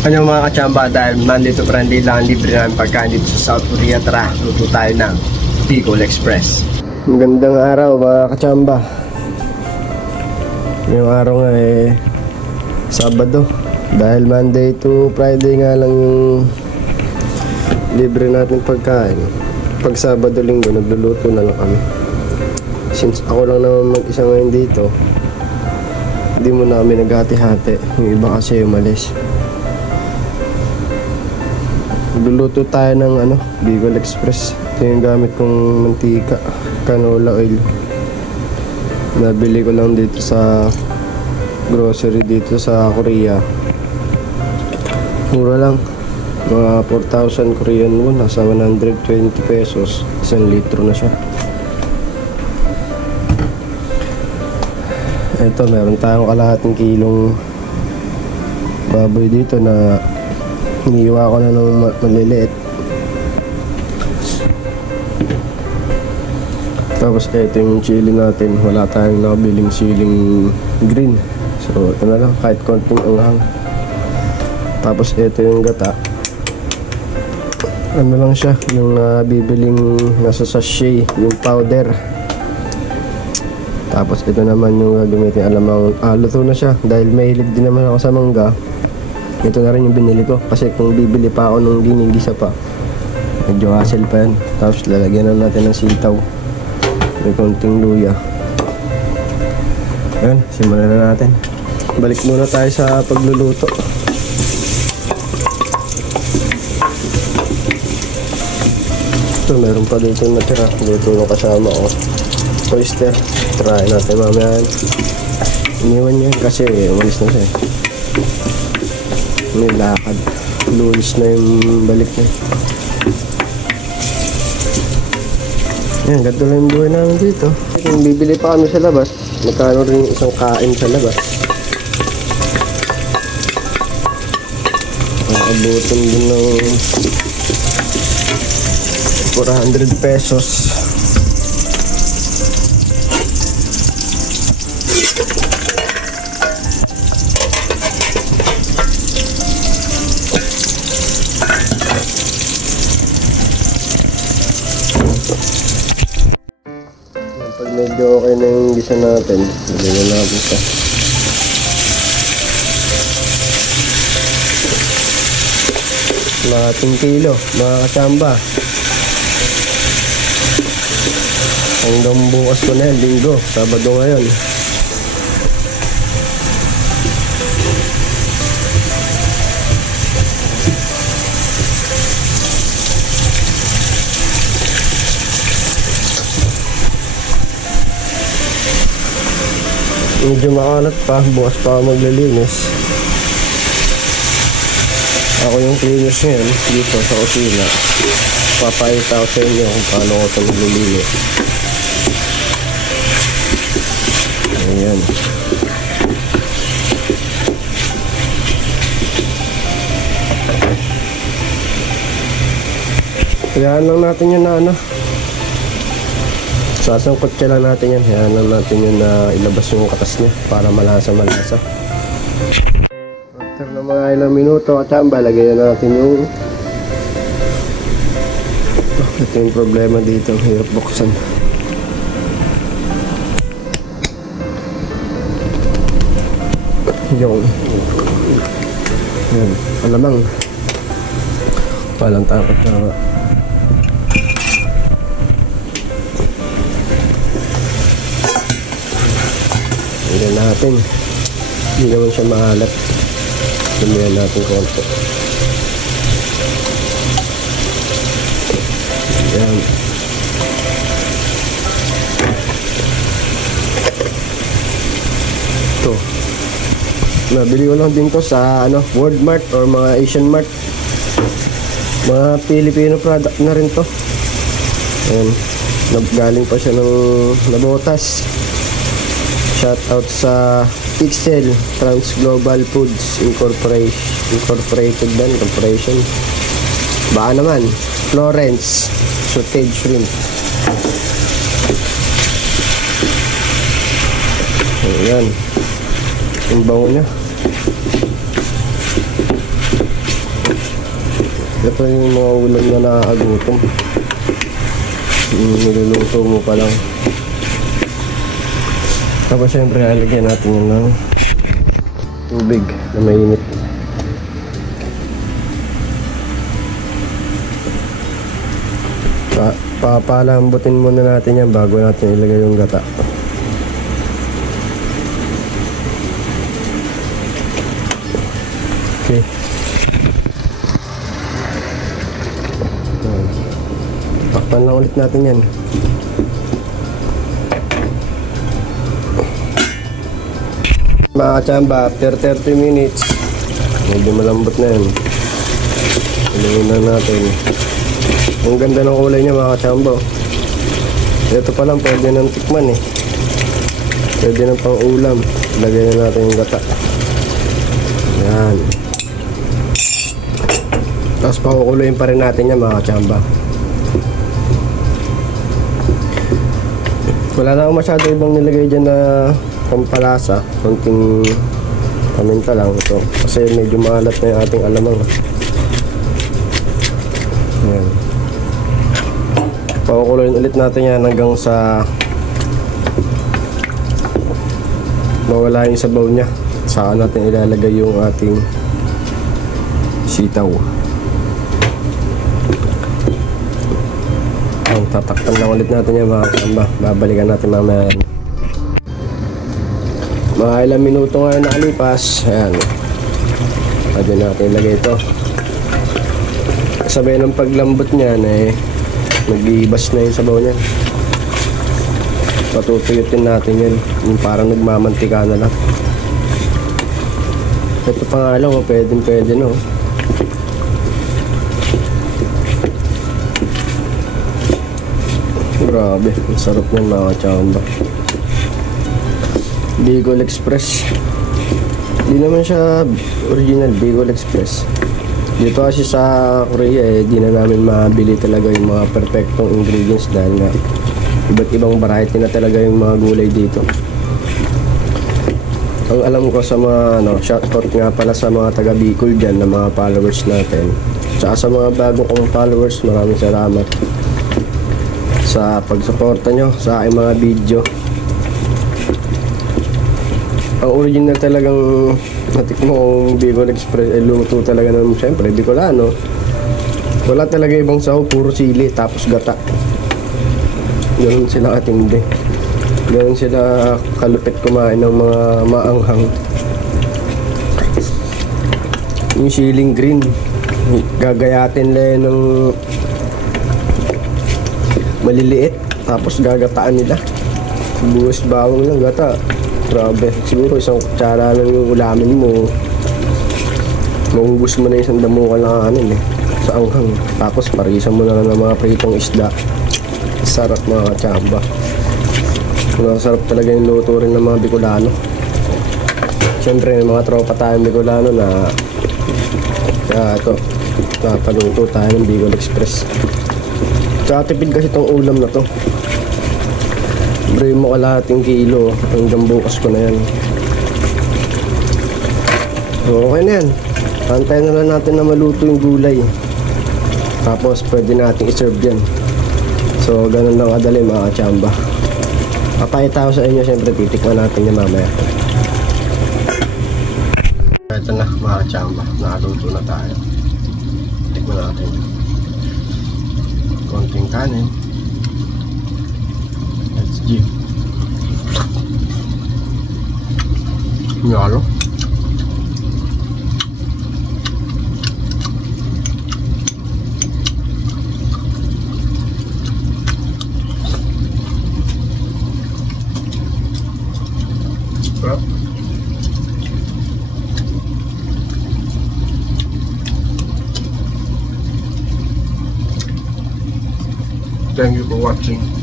Ano mga kachamba, dahil Monday to Friday lang libre namin pagkain dito sa South Korea. Tara, luto tayo ng Bicol Express. Magandang araw mga kachamba. Yung araw nga Sabado. Dahil Monday to Friday nga lang yung libre natin pagkain. Pag Sabado Linggo nagluluto na lang kami. Since ako lang naman mag-isa ngayon dito, hindi mo namin naghati-hati. Yung iba kasi umalis. Luluto tayo ng Bicol Express. Ito yung gamit kong mantika, canola oil. Nabili ko lang dito sa grocery dito sa Korea. Mura lang, mga 4,000 Korean won, nasa 120 pesos. 1 litro na siya. Ito, meron tayong kalahating kilong baboy dito na hiniwa ko na ng maliliit. Tapos ito yung chili natin. Wala tayong nabiling siling green, so ito na lang, kahit konting anghang. Tapos ito yung gata. Ano lang siya, yung bibiling nasa sachet, yung powder. Tapos ito naman yung gagamitin. Alamang luto na siya. Dahil mahilig din naman ako sa mangga, ito na rin yung binili ko. Kasi kung bibili pa ako nung ginigisa pa, medyo hassle pa yan. Tapos lalagyan na natin ng sitaw, may konting luya. Ayan, simulan na natin. Balik muna tayo sa pagluluto. Ito, meron pa dito natira. Luto ng kasama ko, oyster. Try natin mamaya. Iniwan niya kasi umalis na siya. May lakad. Lunes na yung balik niya. Yan, ganito lang yung buhay namin dito. Kung bibili pa kami sa labas, magkano rin yung isang kain sa labas. Abutin din ng 400 pesos. Pag medyo okay na yung gisa natin, lagyan na natin ito. Mga 10 kilo, mga kachamba. Hanggang bukas ko na yan, Linggo, Sabado ngayon. Medyo makalat pa, bukas pa ako maglilinis. Ako yung cleaners ngayon dito sa kusina. Papayita ko sa inyo kung paano ko ito maglilinis. Ayan. Kayaan lang natin yun na sasangkot siya lang natin yan. Hayaan lang natin yun na ilabas yung katas niya para malasa-malasa. After na mga ilang minuto kachamba, lagyan natin yung ito yung problema dito, hirap buksan. Yung yan, alamang walang takot na Tignan natin. Hindi naman siya maalat. Tignan natin konti. Ayan. Ito. Nabili ko lang din to sa World Mart or mga Asian Mart. Mga Filipino product na rin to. Ayan. Galing pa siya ng Nabotas. Shout out sa Pixel Trans Global Foods Incorporated dan Corporation. Baka naman Florence Sauteed Shrimp. Ayan. Yung bango niya. Ito yung mga ulam na nakakagutom. Niluluto mo pa lang. Tapos syempre lalagyan natin yun ng tubig na mainit. Papalambutin muna natin yan bago natin ilagay yung gata. Okay. Takpan lang ulit natin yan. Mga kachamba, after 30 minutes medyo malambot na yan. Ilagay na natin. Ang ganda ng kulay niya mga kachamba. Ito pa lang pwede nang tikman eh. Pwede nang pang ulam. Lagay na natin yung gata. Yan. Tapos pakukuluin pa rin natin yan mga kachamba. Wala na akong masyado ibang nilagay dyan na pampalasa. Konting paminta lang ito. Kasi medyo maalat na yung ating alamang. Yan. Pakukuluin ulit natin yan hanggang sa mawala yung sabaw niya. Saka natin ilalagay yung ating sitaw. Tatakpan lang ulit natin yan mga kachamba. Babalikan natin mamaya yan. Mga ilang minuto nga nakalipas. Ayan. Pwede natin ilagay ito. Sabay ng paglambot niyan eh nag-iibas na yung sabaw niyan. Patutuyutin natin yan. Yung parang nagmamantika na lang. Ito pa nga lang, pwede no. Grabe, ang sarap niyan mga kachamba. Bicol Express. Hindi naman siya original Bicol Express. Dito kasi sa Korea eh, di na namin mabili talaga yung mga perfectong ingredients dahil nga iba't ibang variety na talaga yung mga gulay dito. Ang alam ko sa mga shoutout nga pala sa mga taga Bicol dyan na mga followers natin. Tsaka sa mga bago kong followers, maraming salamat sa pagsuporta nyo sa aking mga video. Ang original talagang natikmo kong Bicol Express ay luto talaga ng siyempre Bicolano. Wala talaga ibang saho, puro sili tapos gata. Ganun sila katindi. Ganun sila kalupit kumain ng mga maanghang. Yung siling green gagayatin lang ng maliliit tapos gagataan nila. Buhos bawang lang gata. Grabe, siguro isang kutsara lang yung ulamin mo, maubos mo na isang damukan lang sa anghang. Tapos parisan mo na ng mga pritong isda. Sarap mga kachamba. Masarap talaga yung luto rin ng mga Bicolano. Siyempre may mga tropa tayong Bicolano na kaya ito, napaluto tayo ng Bicol Express. Tsaka tipid kasi itong ulam na to. Bray mo kalahating kilo hanggang bukas ko na yan. So okay na yan. Antayin na lang natin na maluto yung gulay. Tapos pwede natin i-serve yan. So ganun lang kadali mga kachamba. Papakita ko sa inyo, siyempre titikman natin yan mamaya. Ito na mga kachamba, nakaluto na tayo. Tikman natin. Konting kanin. Nyalo. Thank you for watching.